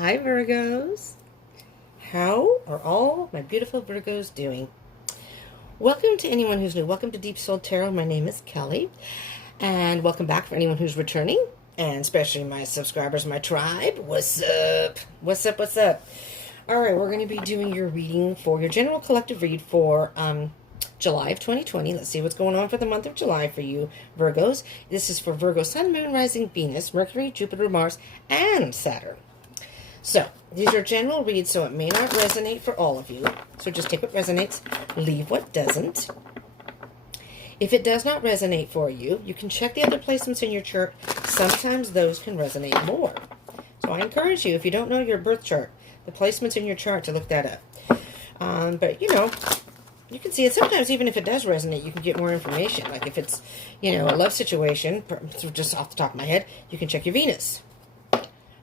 Hi Virgos. How are all my beautiful Virgos doing? Welcome to anyone who's new. Welcome to Deep Soul Tarot. My name is Kelly. And welcome back for anyone who's returning. And especially my subscribers, my tribe. What's up? What's up? What's up? Alright, we're going to be doing your reading for your general collective read for July of 2020. Let's see what's going on for the month of July for you, Virgos. This is for Virgo, Sun, Moon, Rising, Venus, Mercury, Jupiter, Mars, and Saturn. So, these are general reads, so it may not resonate for all of you. So just take what resonates, leave what doesn't. If it does not resonate for you, you can check the other placements in your chart. Sometimes those can resonate more. So I encourage you, if you don't know your birth chart, the placements in your chart, to look that up. But, you know, you can see it. Sometimes even if it does resonate, you can get more information. Like if it's, you know, a love situation, just off the top of my head, you can check your Venus.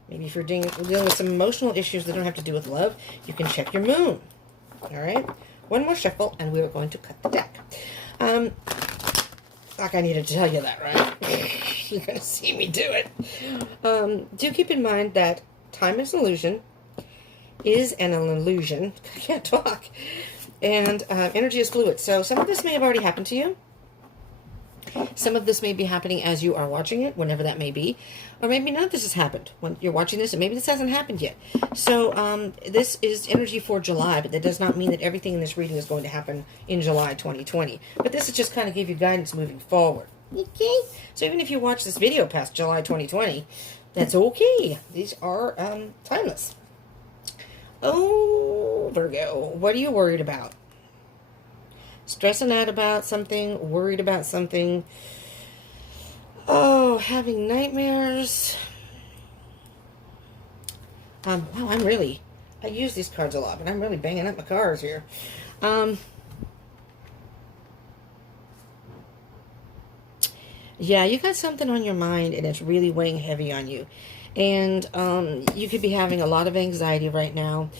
Maybe if you're dealing with some emotional issues that don't have to do with love, you can check your moon. All right? One more shuffle, and we're going to cut the deck. Like I needed to tell you that, right? You're going to see me do it. Do keep in mind that time is an illusion. Is an illusion. I can't talk. And energy is fluid. So some of this may have already happened to you. Some of this may be happening as you are watching it, whenever that may be. Or maybe none of this has happened when you're watching this, and maybe this hasn't happened yet. So this is energy for July, but that does not mean that everything in this reading is going to happen in July 2020. But this is just kind of give you guidance moving forward. Okay? So even if you watch this video past July 2020, that's okay. These are timeless. Oh, Virgo, what are you worried about? Stressing out about something, worried about something. Oh, having nightmares. Wow, I use these cards a lot, but I'm really banging up my cards here. Yeah, you got something on your mind, and it's really weighing heavy on you. And you could be having a lot of anxiety right now.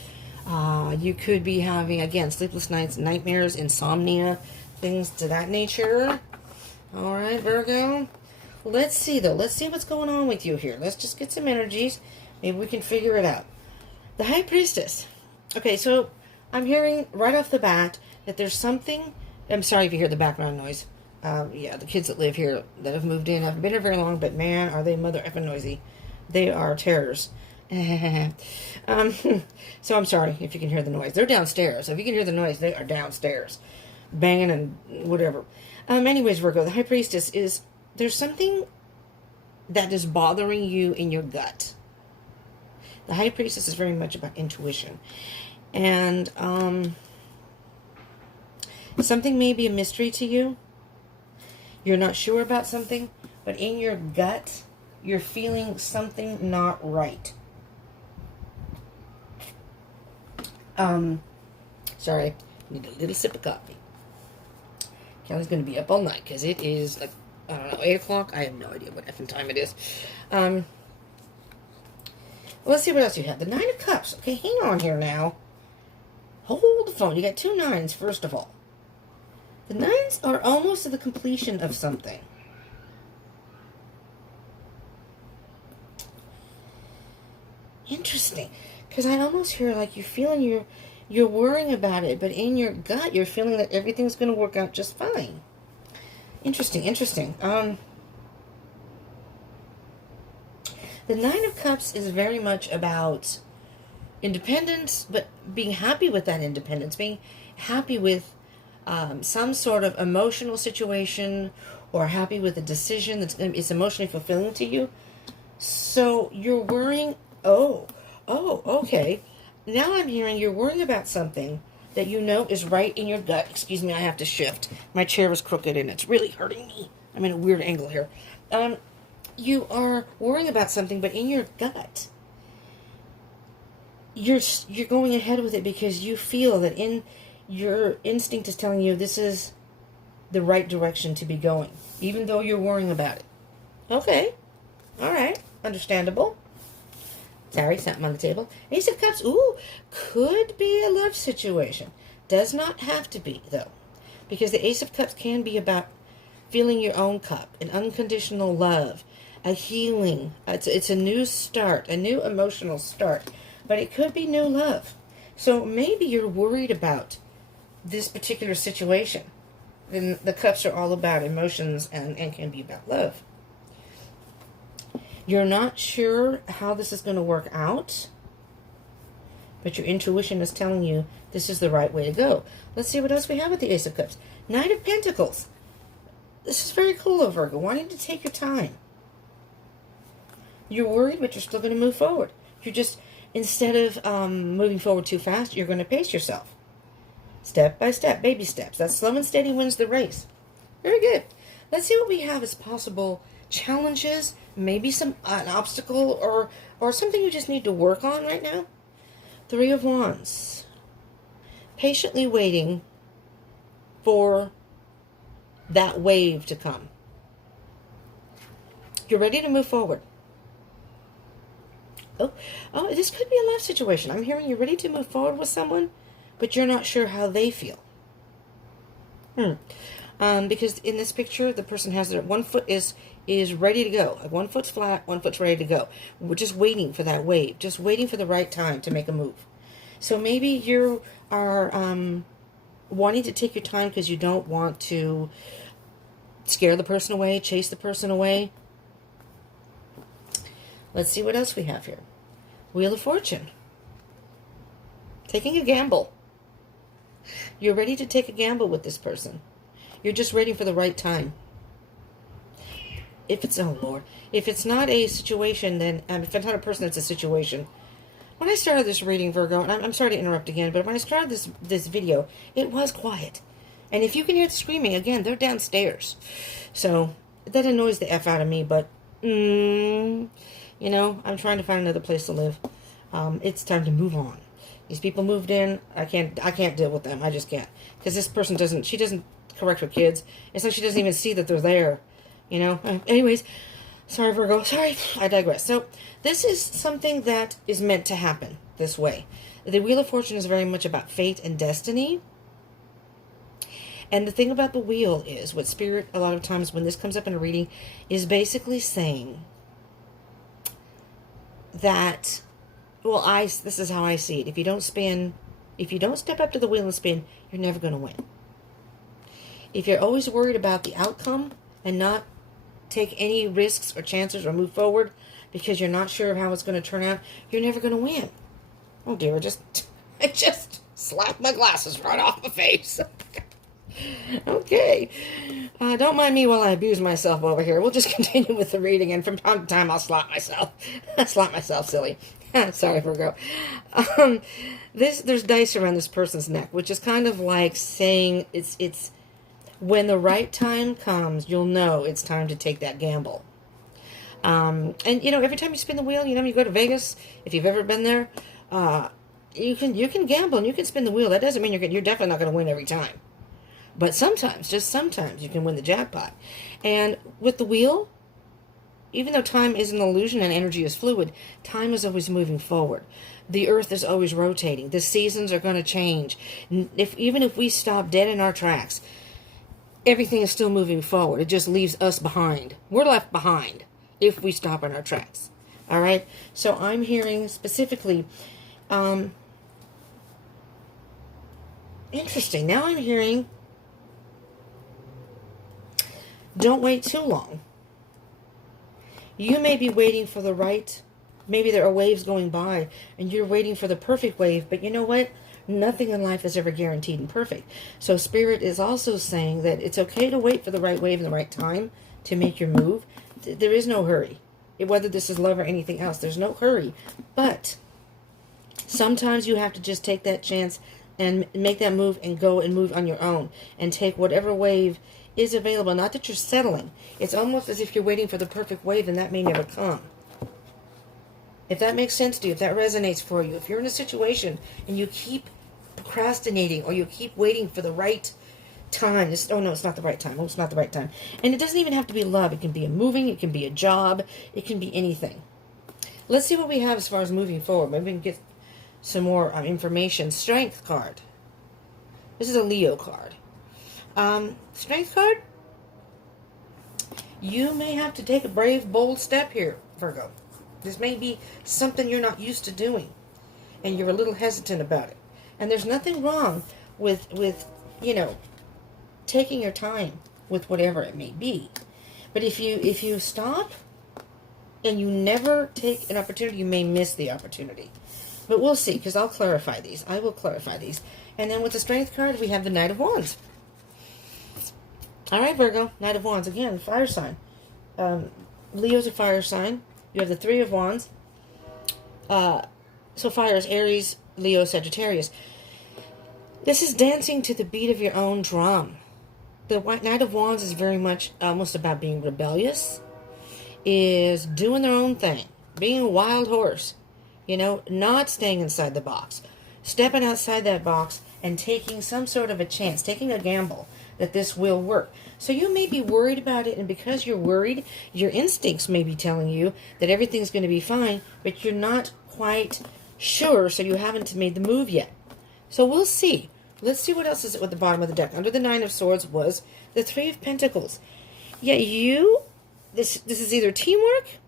You could be having, again, sleepless nights, nightmares, insomnia, things to that nature. All right, Virgo. Let's see, though. Let's see what's going on with you here. Let's just get some energies. Maybe we can figure it out. The High Priestess. Okay, so I'm hearing right off the bat that there's something. I'm sorry if you hear the background noise. Yeah, the kids that live here that have moved in haven't been here very long, but man, are they mother effing noisy. They are terrors. So I'm sorry if you can hear the noise. They're downstairs. So if you can hear the noise, they are downstairs. Banging and whatever. Anyways, Virgo, the High Priestess is, there's something that is bothering you in your gut. The High Priestess is very much about intuition. And something may be a mystery to you. You're not sure about something, but in your gut, you're feeling something not right. Sorry, need a little sip of coffee. Kelly's going to be up all night because it is, like, I don't know, 8 o'clock? I have no idea what effing time it is. Well, let's see what else you have. The 9 of Cups. Okay, hang on here now. Hold the phone. You got 2 9s, first of all. The 9s are almost to the completion of something. Interesting. Because I almost hear like you're feeling you're worrying about it, but in your gut you're feeling that everything's going to work out just fine. Interesting. The 9 of Cups is very much about independence, but being happy with that independence, being happy with some sort of emotional situation, or happy with a decision it's emotionally fulfilling to you. So you're worrying. Oh, okay. Now I'm hearing you're worrying about something that you know is right in your gut. Excuse me, I have to shift. My chair is crooked and it's really hurting me. I'm in a weird angle here. You are worrying about something, but in your gut, you're going ahead with it because you feel that in your instinct is telling you this is the right direction to be going, even though you're worrying about it. Okay. All right. Understandable. Sorry, something on the table. Ace of Cups. Ooh, could be a love situation. Does not have to be, though. Because the Ace of Cups can be about filling your own cup, an unconditional love, a healing. It's a new start, a new emotional start. But it could be new love. So maybe you're worried about this particular situation. Then the cups are all about emotions and can be about love. You're not sure how this is going to work out, but your intuition is telling you this is the right way to go. Let's see what else we have with the Ace of Cups. Knight of Pentacles. This is very cool, Virgo. Wanting to take your time. You're worried, but you're still going to move forward. You're just, instead of moving forward too fast, you're going to pace yourself. Step by step, baby steps. That slow and steady wins the race. Very good. Let's see what we have as possible challenges, maybe an obstacle or something you just need to work on right now. Three of Wands. Patiently waiting for that wave to come. You're ready to move forward. Oh, this could be a love situation. I'm hearing you're ready to move forward with someone, but you're not sure how they feel. Because in this picture, the person has their one foot is ready to go. Like one foot's flat, one foot's ready to go. We're just waiting for that wave, just waiting for the right time to make a move. So maybe you are wanting to take your time because you don't want to scare the person away, chase the person away. Let's see what else we have here. Wheel of Fortune. Taking a gamble. You're ready to take a gamble with this person. You're just waiting for the right time. If it's, oh Lord, if it's not a situation, then, if it's not a person, it's a situation. When I started this reading, Virgo, and I'm sorry to interrupt again, but when I started this video, it was quiet. And if you can hear the screaming, again, they're downstairs. So, that annoys the F out of me, but, you know, I'm trying to find another place to live. It's time to move on. These people moved in. I can't deal with them. I just can't. Because this person doesn't correct her kids. It's like she doesn't even see that they're there. You know? Anyways, sorry, Virgo. Sorry, I digress. So, this is something that is meant to happen this way. The Wheel of Fortune is very much about fate and destiny. And the thing about the wheel is, what Spirit, a lot of times when this comes up in a reading, is basically saying that, well, this is how I see it. If you don't step up to the wheel and spin, you're never going to win. If you're always worried about the outcome and not take any risks or chances or move forward because you're not sure of how it's going to turn out, you're never going to win. Oh dear, I just slapped my glasses right off my face. Okay. Don't mind me while I abuse myself over here. We'll just continue with the reading, and from time to time I'll slap myself. Slap myself silly. Sorry, Virgo. There's dice around this person's neck, which is kind of like saying it's when the right time comes, you'll know it's time to take that gamble. And you know, every time you spin the wheel, you know, you go to Vegas, if you've ever been there, you can gamble and you can spin the wheel. That doesn't mean you're definitely not going to win every time. But sometimes, just sometimes, you can win the jackpot. And with the wheel, even though time is an illusion and energy is fluid, time is always moving forward. The earth is always rotating. The seasons are going to change. Even if we stop dead in our tracks, everything is still moving forward. It just leaves us behind. We're left behind if we stop in our tracks. All right? So I'm hearing specifically, interesting. Now I'm hearing, don't wait too long. You may be waiting for the right, maybe there are waves going by, and you're waiting for the perfect wave, but you know what? Nothing in life is ever guaranteed and perfect. So Spirit is also saying that it's okay to wait for the right wave and the right time to make your move. There is no hurry. Whether this is love or anything else, there's no hurry. But sometimes you have to just take that chance and make that move and go and move on your own and take whatever wave is available. Not that you're settling. It's almost as if you're waiting for the perfect wave and that may never come. If that makes sense to you, if that resonates for you, if you're in a situation and you keep procrastinating or you keep waiting for the right time, oh no, it's not the right time. Oh, it's not the right time. And it doesn't even have to be love. It can be a moving. It can be a job. It can be anything. Let's see what we have as far as moving forward. Maybe we can get some more information. Strength card. This is a Leo card. Strength card. You may have to take a brave, bold step here, Virgo. This may be something you're not used to doing, and you're a little hesitant about it. And there's nothing wrong with taking your time with whatever it may be. But if you stop and you never take an opportunity, you may miss the opportunity. But we'll see, because I'll clarify these. I will clarify these. And then with the Strength card, we have the Knight of Wands. All right, Virgo, Knight of Wands. Again, fire sign. Leo's a fire sign. You have the Three of Wands. So fire is Aries, Leo, Sagittarius. This is dancing to the beat of your own drum. The Knight of Wands is very much almost about being rebellious, is doing their own thing, being a wild horse, not staying inside the box, stepping outside that box and taking some sort of a chance, taking a gamble that this will work. So you may be worried about it, and because you're worried, your instincts may be telling you that everything's going to be fine, but you're not quite sure, so you haven't made the move yet. So we'll see. Let's see what else is at the bottom of the deck. Under the Nine of Swords was the Three of Pentacles. Yeah, this is either teamwork,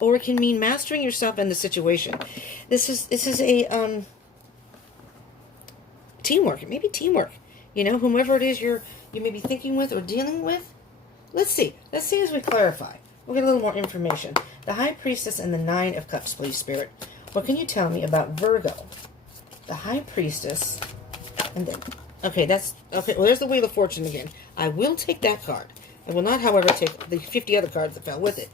or it can mean mastering yourself in the situation. This is a teamwork. It may be teamwork. Whomever it is you may be thinking with or dealing with. Let's see. Let's see as we clarify. We'll get a little more information. The High Priestess and the Nine of Cups, please, Spirit. What can you tell me about Virgo? The High Priestess, and then, okay, well, there's the Wheel of Fortune again. I will take that card. I will not, however, take the 50 other cards that fell with it.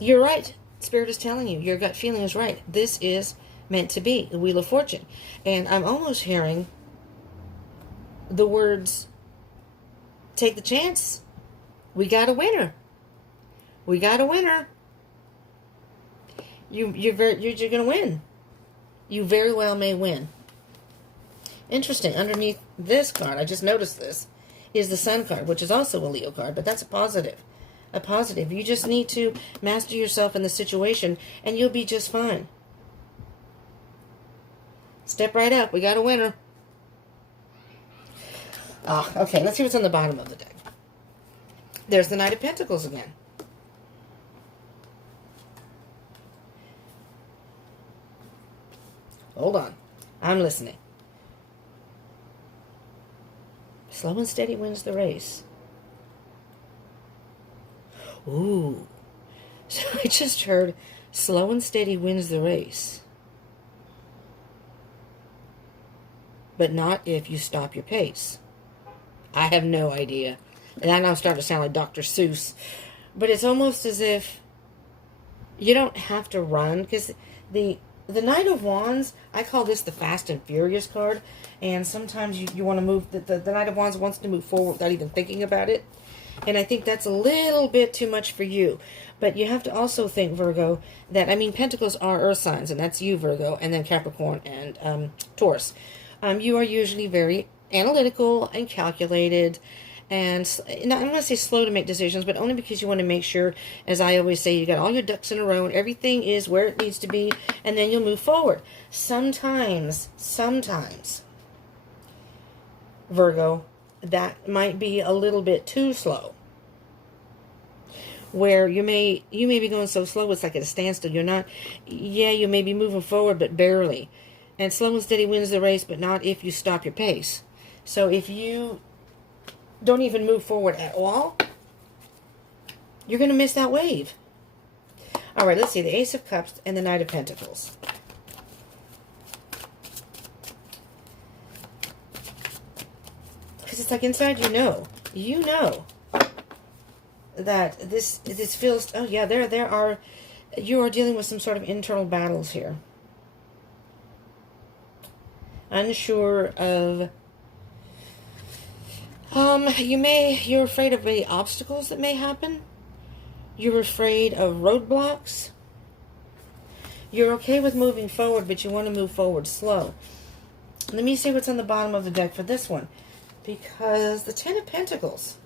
You're right. Spirit is telling you. Your gut feeling is right. This is meant to be the Wheel of Fortune. And I'm almost hearing the words, take the chance. We got a winner. We got a winner. You're going to win. You very well may win. Interesting. Underneath this card, I just noticed this, is the Sun card, which is also a Leo card, but that's a positive. A positive. You just need to master yourself in the situation, and you'll be just fine. Step right up. We got a winner. Okay, let's see what's on the bottom of the deck. There's the Knight of Pentacles again. Hold on. I'm listening. Slow and steady wins the race. Ooh. So I just heard slow and steady wins the race. But not if you stop your pace. I have no idea. And I know I'm starting to sound like Dr. Seuss. But it's almost as if you don't have to run. Because the Knight of Wands, I call this the Fast and Furious card. And sometimes you want to move, the Knight of Wands wants to move forward without even thinking about it. And I think that's a little bit too much for you. But you have to also think, Virgo, that, Pentacles are earth signs. And that's you, Virgo. And then Capricorn and Taurus. You are usually very analytical and calculated. And I'm going to say slow to make decisions, but only because you want to make sure, as I always say, you got all your ducks in a row and everything is where it needs to be, and then you'll move forward. Sometimes, Virgo, that might be a little bit too slow. Where you may be going so slow, it's like at a standstill. You're not, you may be moving forward, but barely. And slow and steady wins the race, but not if you stop your pace. So if you don't even move forward at all, you're going to miss that wave. All right, let's see. The Ace of Cups and the Knight of Pentacles. Because it's like inside you know that this feels, oh yeah, you are dealing with some sort of internal battles here. Unsure of, you're afraid of the obstacles that may happen. You're afraid of roadblocks. You're okay with moving forward, but you want to move forward slow. Let me see what's on the bottom of the deck for this one. Because the Ten of Pentacles.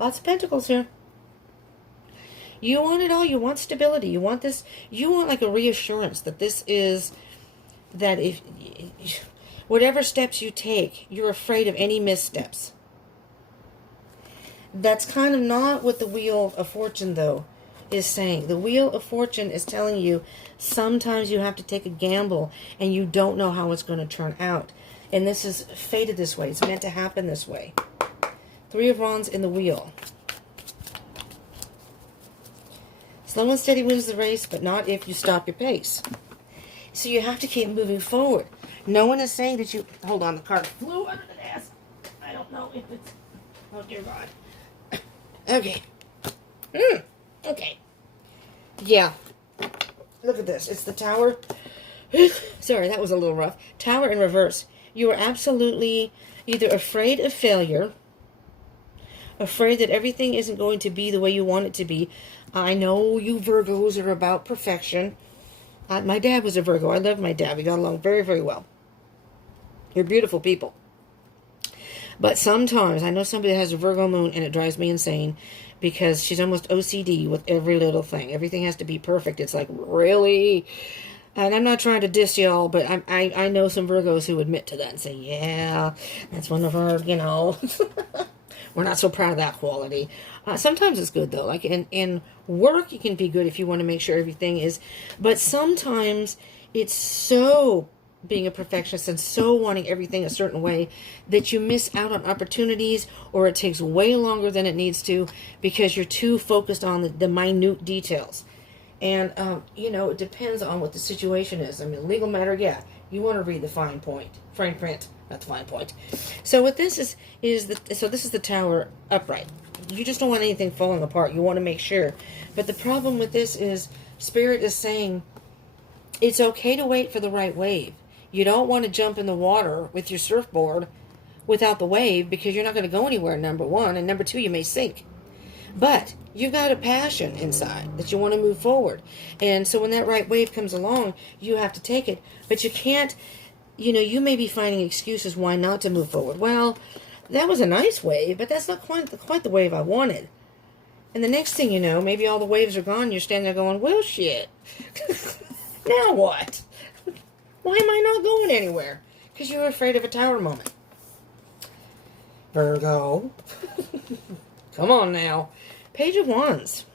Lots of pentacles here. You want it all. You want stability. You want this. You want like a reassurance that this is, that if whatever steps you take, you're afraid of any missteps. That's kind of not what the Wheel of Fortune, though, is saying. The Wheel of Fortune is telling you sometimes you have to take a gamble and you don't know how it's going to turn out. And this is fated this way. It's meant to happen this way. Three of Wands in the Wheel. Slow and steady wins the race, but not if you stop your pace. So you have to keep moving forward. No one is saying that you... Hold on, the card flew under the desk. I don't know if it's... Oh, dear God. Okay. Okay. Yeah. Look at this. It's the Tower. Sorry, that was a little rough. Tower in reverse. You are absolutely either afraid of failure, afraid that everything isn't going to be the way you want it to be. I know you Virgos are about perfection. My dad was a Virgo. I love my dad. We got along very, very well. You're beautiful people. But sometimes, I know somebody that has a Virgo moon, and it drives me insane because she's almost OCD with every little thing. Everything has to be perfect. It's like, really? And I'm not trying to diss y'all, but I know some Virgos who admit to that and say, yeah, that's one of our, you know, we're not so proud of that quality. Sometimes it's good, though. Like in work, it can be good if you want to make sure everything is. But sometimes it's so being a perfectionist and so wanting everything a certain way that you miss out on opportunities, or it takes way longer than it needs to because you're too focused on the minute details. And, you know, it depends on what the situation is. I mean, legal matter, yeah, you want to read the fine print, not the fine point. So what this is this is the Tower upright. You just don't want anything falling apart. You want to make sure. But the problem with this is Spirit is saying it's okay to wait for the right wave. You don't want to jump in the water with your surfboard without the wave because you're not going to go anywhere, number one. And number two, you may sink. But you've got a passion inside that you want to move forward. And so when that right wave comes along, you have to take it. But you can't, you know, you may be finding excuses why not to move forward. Well, that was a nice wave, but that's not quite the wave I wanted. And the next thing you know, maybe all the waves are gone. You're standing there going, well, shit. Now what? Why am I not going anywhere? Because you're afraid of a tower moment. Virgo. Come on now. Page of Wands.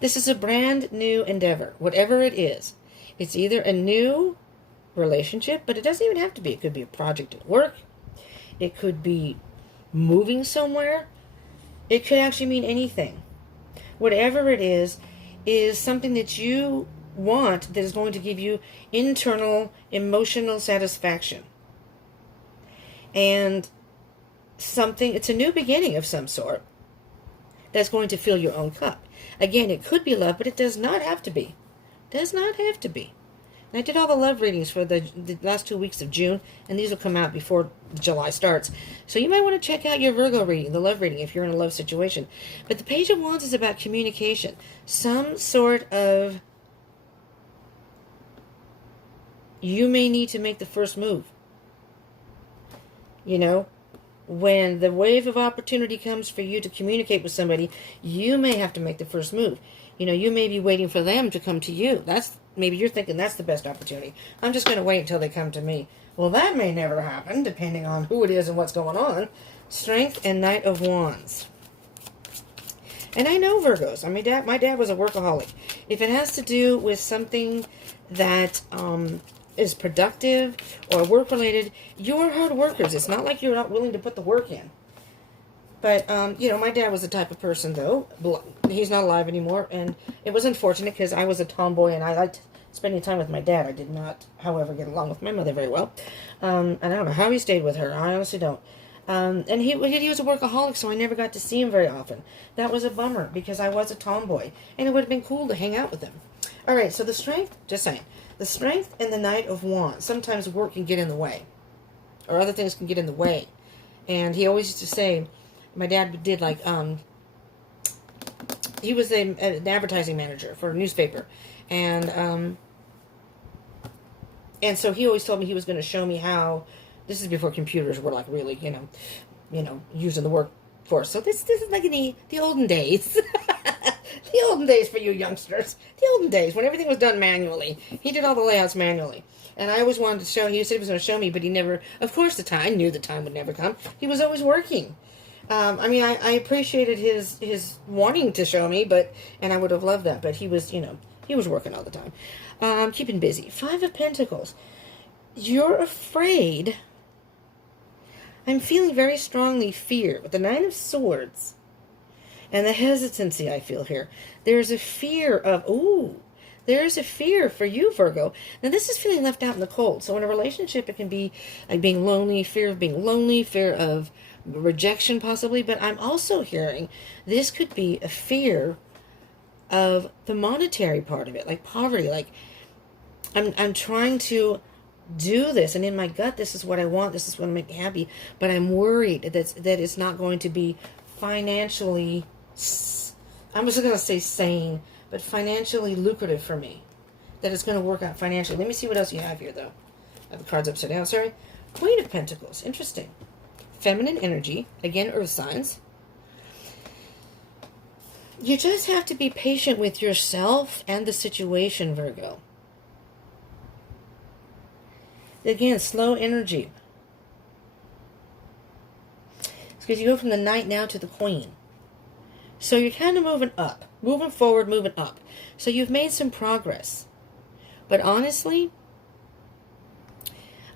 This is a brand new endeavor. Whatever it is. It's either a new relationship, but it doesn't even have to be. It could be a project at work. It could be moving somewhere. It could actually mean anything. Whatever it is something that you want that is going to give you internal emotional satisfaction. And it's a new beginning of some sort that's going to fill your own cup. Again, it could be love, but it does not have to be. Does not have to be. And I did all the love readings for the last 2 weeks of June, and these will come out before July starts. So you might want to check out your Virgo reading, the love reading, if you're in a love situation. But the Page of Wands is about communication. Some sort of... You may need to make the first move. You know, when the wave of opportunity comes for you to communicate with somebody, you may have to make the first move. You know, you may be waiting for them to come to you. Maybe you're thinking that's the best opportunity. I'm just going to wait until they come to me. Well, that may never happen, depending on who it is and what's going on. Strength and Knight of Wands. And I know Virgos. I mean, my dad was a workaholic. If it has to do with something that is productive or work-related, you're hard workers. It's not like you're not willing to put the work in. But, you know, my dad was the type of person, though. He's not alive anymore. And it was unfortunate because I was a tomboy and I liked spending time with my dad. I did not, however, get along with my mother very well. And I don't know how he stayed with her. I honestly don't. And he was a workaholic, so I never got to see him very often. That was a bummer because I was a tomboy. And it would have been cool to hang out with him. All right, so the strength, just saying. The Strength and the Knight of Wands. Sometimes work can get in the way. Or other things can get in the way. And he always used to say, my dad did like, he was an advertising manager for a newspaper. And so he always told me he was going to show me how, this is before computers were like really, you know, used in the workforce. So this is like in the olden days. The olden days for you youngsters. The olden days when everything was done manually. He did all the layouts manually. And I always wanted to show, he said he was going to show me, but he never, of course I knew the time would never come. He was always working. I mean, I appreciated his wanting to show me, and I would have loved that, but he was, he was working all the time. Keeping busy. Five of Pentacles. You're afraid. I'm feeling very strongly fear with the Nine of Swords and the hesitancy I feel here. There's a fear of, there's a fear for you, Virgo. Now, this is feeling left out in the cold. So in a relationship, it can be like being lonely, fear of being lonely, fear of rejection possibly. But I'm also hearing this could be a fear of the monetary part of it, like poverty. Like, I'm trying to do this, and in my gut, this is what I want. This is what make me happy. But I'm worried that it's not going to be financially, I'm just going to say sane, but financially lucrative for me. That it's going to work out financially. Let me see what else you have here, though. I have the cards upside down, sorry. Queen of Pentacles. Interesting. Feminine energy. Again, earth signs. You just have to be patient with yourself and the situation, Virgo. Again, slow energy. Because you go from the Knight now to the Queen. So you're kind of moving up. Moving forward, moving up. So you've made some progress. But honestly,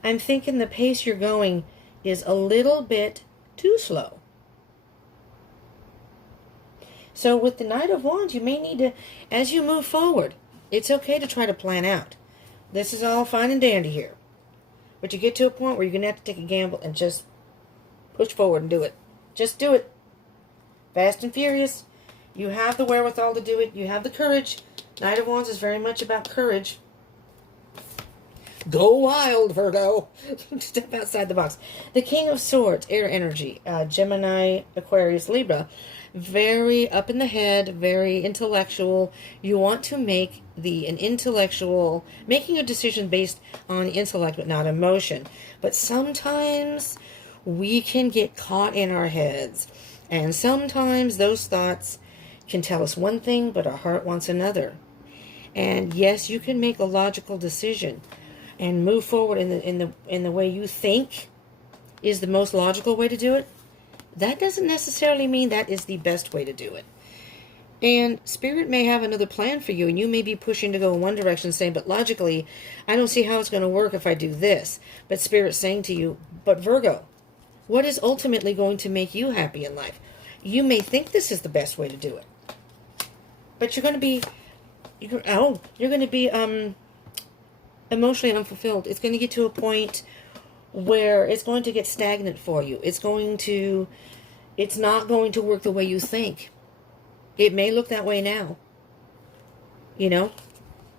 I'm thinking the pace you're going is a little bit too slow. So with the Knight of Wands, you may need to, as you move forward, it's okay to try to plan out. This is all fine and dandy here. But you get to a point where you're going to have to take a gamble and just push forward and do it. Just do it. Fast and furious. You have the wherewithal to do it. You have the courage. Knight of Wands is very much about courage. Go wild, Virgo. Step outside the box. The King of Swords, air energy. Gemini, Aquarius, Libra. Very up in the head, very intellectual. You want to make an intellectual, making a decision based on intellect but not emotion. But sometimes we can get caught in our heads. And sometimes those thoughts can tell us one thing, but our heart wants another. And yes, you can make a logical decision and move forward in the way you think is the most logical way to do it. That doesn't necessarily mean that is the best way to do it. And Spirit may have another plan for you, and you may be pushing to go in one direction, saying, but logically, I don't see how it's going to work if I do this. But Spirit's saying to you, but Virgo, what is ultimately going to make you happy in life? You may think this is the best way to do it. But you're going to be, emotionally unfulfilled. It's going to get to a point where it's going to get stagnant for you. It's not going to work the way you think. It may look that way now. The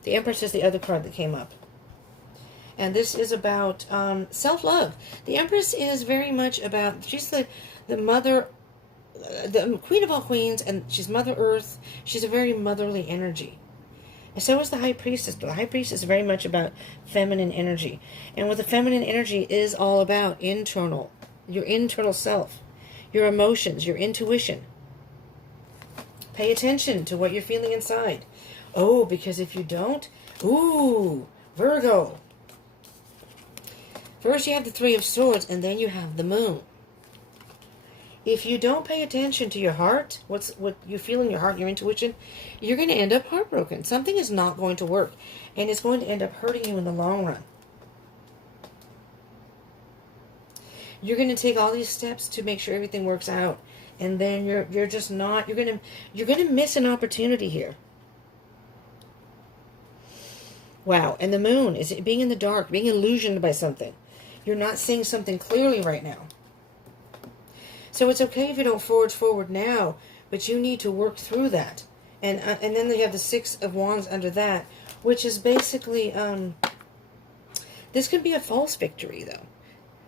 Empress is the other card that came up. And this is about self-love. The Empress is very much about, she's the mother, the Queen of all queens, and she's Mother Earth. She's a very motherly energy. And so is the High Priestess. The High Priestess is very much about feminine energy. And what the feminine energy is all about, your internal self, your emotions, your intuition. Pay attention to what you're feeling inside. Oh, because if you don't, Virgo. First you have the Three of Swords, and then you have the Moon. If you don't pay attention to your heart, what you feel in your heart, your intuition, you're going to end up heartbroken. Something is not going to work, and it's going to end up hurting you in the long run. You're going to take all these steps to make sure everything works out, and then you're just not. You're going to miss an opportunity here. Wow, and the Moon is being in the dark, being illusioned by something. You're not seeing something clearly right now. So it's okay if you don't forge forward now, but you need to work through that. And then they have the Six of Wands under that, which is basically, this could be a false victory, though.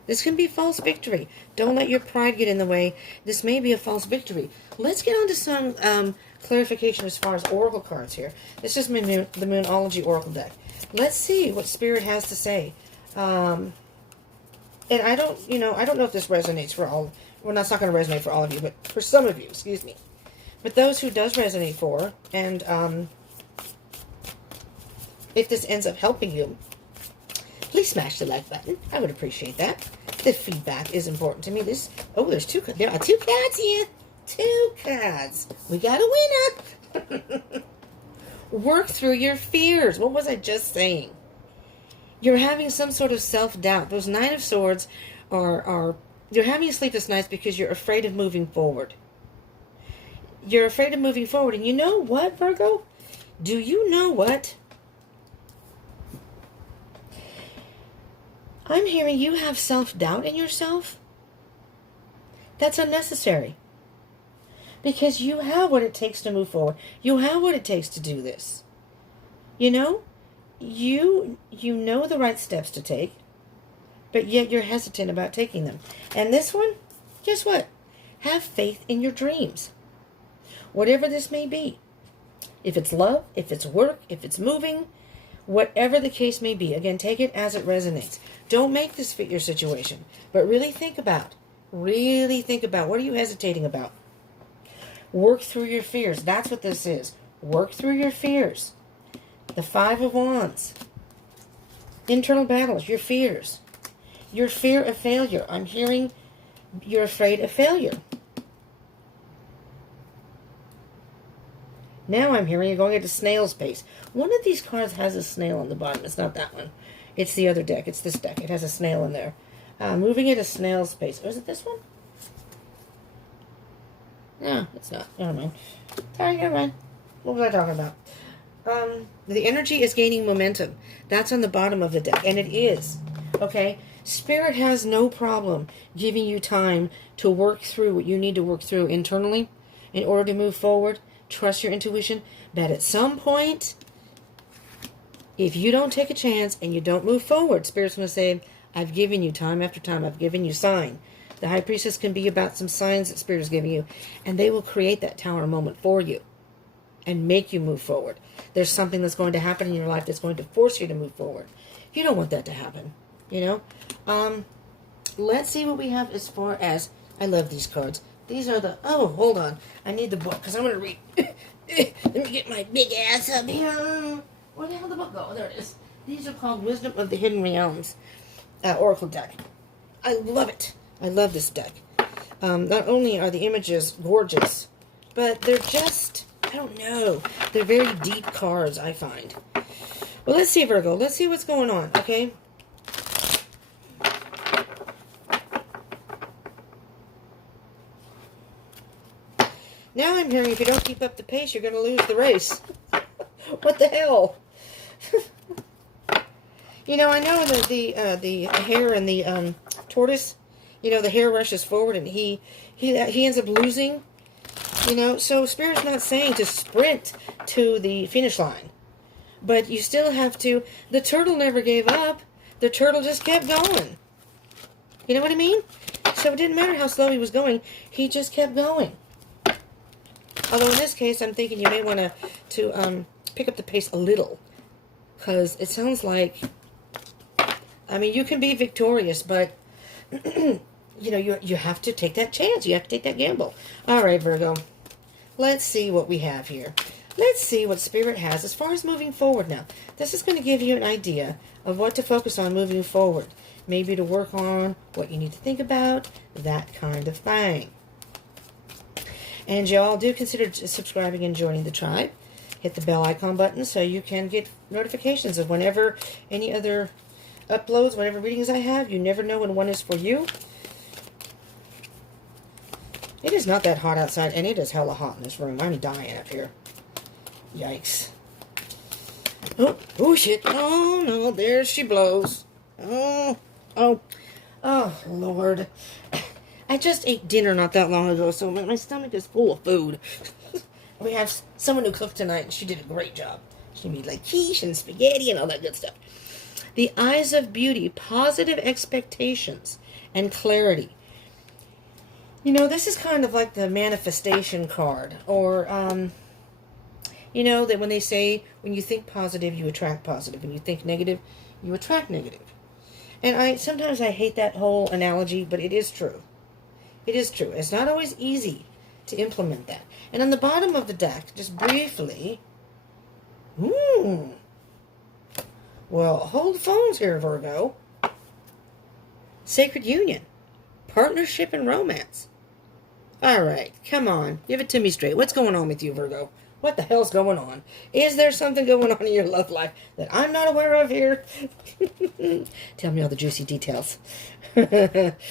This can be false victory. Don't let your pride get in the way. This may be a false victory. Let's get on to some clarification as far as oracle cards here. This is the Moonology Oracle deck. Let's see what Spirit has to say. And I don't know if this resonates for all. Well, that's not going to resonate for all of you, but for some of you, excuse me. But those who does resonate for, and if this ends up helping you, please smash the like button. I would appreciate that. The feedback is important to me. There's two. There are two cards here. Two cards. We got a winner. Work through your fears. What was I just saying? You're having some sort of self-doubt. Those Nine of Swords are you're having sleepless nights because you're afraid of moving forward. You're afraid of moving forward. And you know what, Virgo? Do you know what? I'm hearing you have self-doubt in yourself. That's unnecessary. Because you have what it takes to move forward. You have what it takes to do this. You know? You know the right steps to take, but yet you're hesitant about taking them. And this one, guess what? Have faith in your dreams. Whatever this may be. If it's love, if it's work, if it's moving, whatever the case may be. Again, take it as it resonates. Don't make this fit your situation, but really think about. Really think about. What are you hesitating about? Work through your fears. That's what this is. Work through your fears. The Five of Wands. Internal battles. Your fears. Your fear of failure. I'm hearing you're afraid of failure. Now I'm hearing you're going at a snail's pace. One of these cards has a snail on the bottom. It's not that one. It's the other deck. It's this deck. It has a snail in there. Moving at a snail's pace. Oh, is it this one? No, it's not. Never mind. Sorry, never mind. What was I talking about? The energy is gaining momentum. That's on the bottom of the deck. And it is. Okay? Spirit has no problem giving you time to work through what you need to work through internally in order to move forward. Trust your intuition. But at some point, if you don't take a chance and you don't move forward, Spirit's going to say, I've given you time after time. I've given you sign. The High Priestess can be about some signs that Spirit is giving you. And they will create that tower moment for you. And make you move forward. There's something that's going to happen in your life that's going to force you to move forward. You don't want that to happen. You know? Let's see what we have as far as... I love these cards. These are the... Oh, hold on. I need the book because I'm going to read... Let me get my big ass up here. Where the hell did the book go? Oh, there it is. These are called Wisdom of the Hidden Realms. Oracle deck. I love it. I love this deck. Not only are the images gorgeous, but they're just... I don't know. They're very deep cards, I find. Well, let's see, Virgo. Let's see what's going on, okay? Now I'm hearing if you don't keep up the pace, you're going to lose the race. What the hell? You know, I know that the hare and the tortoise, you know, the hare rushes forward and he ends up losing. You know, so Spirit's not saying to sprint to the finish line. But you still have to... The turtle never gave up. The turtle just kept going. You know what I mean? So it didn't matter how slow he was going. He just kept going. Although in this case, I'm thinking you may want to pick up the pace a little. Because it sounds like... I mean, you can be victorious, but... you know, you have to take that chance. You have to take that gamble. All right, Virgo. Let's see what we have here. Let's see what Spirit has as far as moving forward now. This is going to give you an idea of what to focus on moving forward. Maybe to work on what you need to think about, that kind of thing. And y'all do consider subscribing and joining the tribe. Hit the bell icon button so you can get notifications of whenever any other uploads, whatever readings I have. You never know when one is for you. It is not that hot outside, and it is hella hot in this room. I'm dying up here. Yikes. Oh, shit. Oh, no, there she blows. Oh, Lord. I just ate dinner not that long ago, so my stomach is full of food. We have someone who cooked tonight, and she did a great job. She made, like, quiche and spaghetti and all that good stuff. The eyes of beauty, positive expectations, and clarity. You know, this is kind of like the manifestation card. Or, you know, that when they say, when you think positive, you attract positive. When you think negative, you attract negative. And sometimes I hate that whole analogy, but it is true. It is true. It's not always easy to implement that. And on the bottom of the deck, just briefly, Well, hold phones here, Virgo. Sacred union, partnership, and romance. All right, come on. Give it to me straight. What's going on with you, Virgo? What the hell's going on? Is there something going on in your love life that I'm not aware of here? Tell me all the juicy details. Virgos.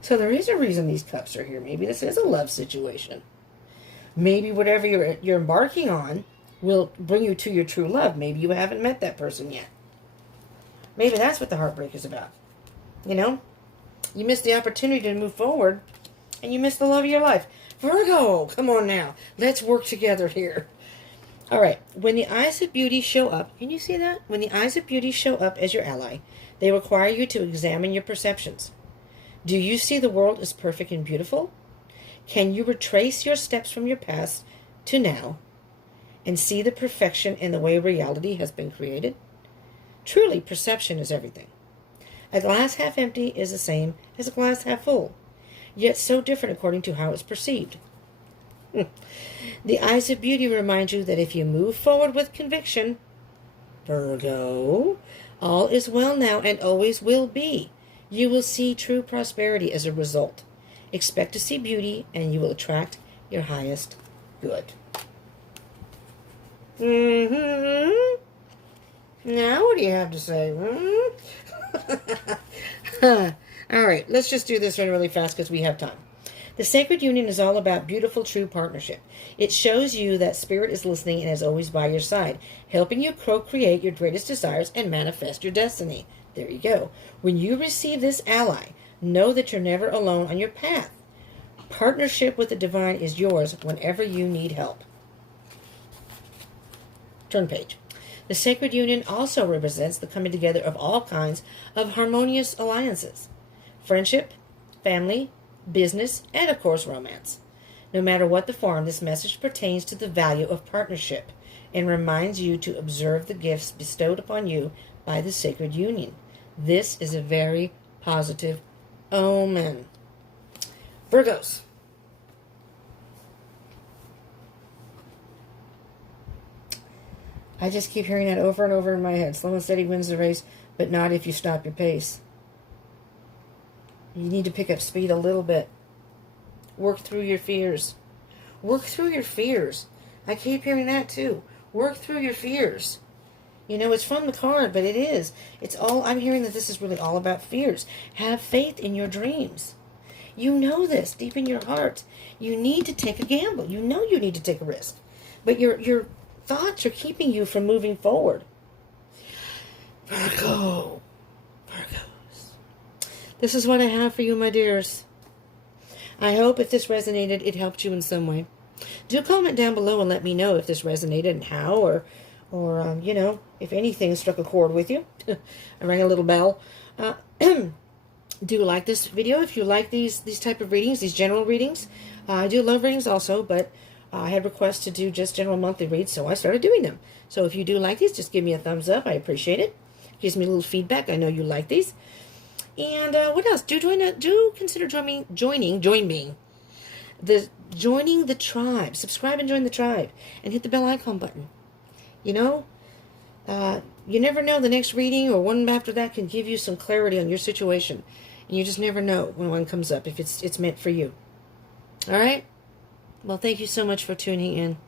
So there is a reason these cups are here. Maybe this is a love situation. Maybe whatever you're embarking on will bring you to your true love. Maybe you haven't met that person yet. Maybe that's what the heartbreak is about. You know? You missed the opportunity to move forward, and you missed the love of your life. Virgo, come on now. Let's work together here. All right. When the eyes of beauty show up, can you see that? When the eyes of beauty show up as your ally, they require you to examine your perceptions. Do you see the world as perfect and beautiful? Can you retrace your steps from your past to now and see the perfection in the way reality has been created? Truly, perception is everything. A glass half empty is the same as a glass half full, yet so different according to how it's perceived. The eyes of beauty remind you that if you move forward with conviction, Virgo, all is well now and always will be. You will see true prosperity as a result. Expect to see beauty, and you will attract your highest good. Now, what do you have to say? All right, let's just do this one really fast because we have time. The sacred union is all about beautiful, true partnership. It shows you that spirit is listening and is always by your side, helping you co-create your greatest desires and manifest your destiny. There you go. When you receive this ally, know that you're never alone on your path. Partnership with the divine is yours whenever you need help. Turn page. The sacred union also represents the coming together of all kinds of harmonious alliances. Friendship, family, business, and of course romance. No matter what the form, this message pertains to the value of partnership and reminds you to observe the gifts bestowed upon you by the sacred union. This is a very positive omen. Virgos. I just keep hearing that over and over in my head. Slow and steady wins the race, but not if you stop your pace. You need to pick up speed a little bit. Work through your fears. Work through your fears. I keep hearing that too. Work through your fears. You know, it's from the card, but it is. It's all, I'm hearing that this is really all about fears. Have faith in your dreams. You know this deep in your heart. You need to take a gamble. You know you need to take a risk. But your thoughts are keeping you from moving forward. Virgo. Virgos. This is what I have for you, my dears. I hope if this resonated, it helped you in some way. Do comment down below and let me know if this resonated and how, or you know, if anything struck a chord with you. I rang a little bell. Do like this video if you like these type of readings, these general readings. I do love readings also, but I had requests to do just general monthly reads, so I started doing them. So if you do like these, just give me a thumbs up. I appreciate it. Gives me a little feedback. I know you like these. And what else? Do consider joining the tribe. Subscribe and join the tribe, and hit the bell icon button. You know, you never know, the next reading or one after that can give you some clarity on your situation, and you just never know when one comes up if it's meant for you. All right. Well, thank you so much for tuning in.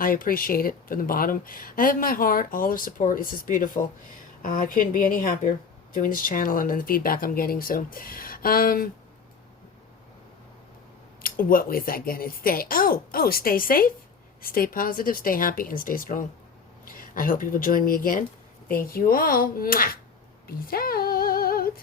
I appreciate it from the bottom of my heart. All the support. This is beautiful. I couldn't be any happier doing this channel and the feedback I'm getting. So, what was I gonna say? Oh, stay safe, stay positive, stay happy, and stay strong. I hope you will join me again. Thank you all. Mwah. Peace out.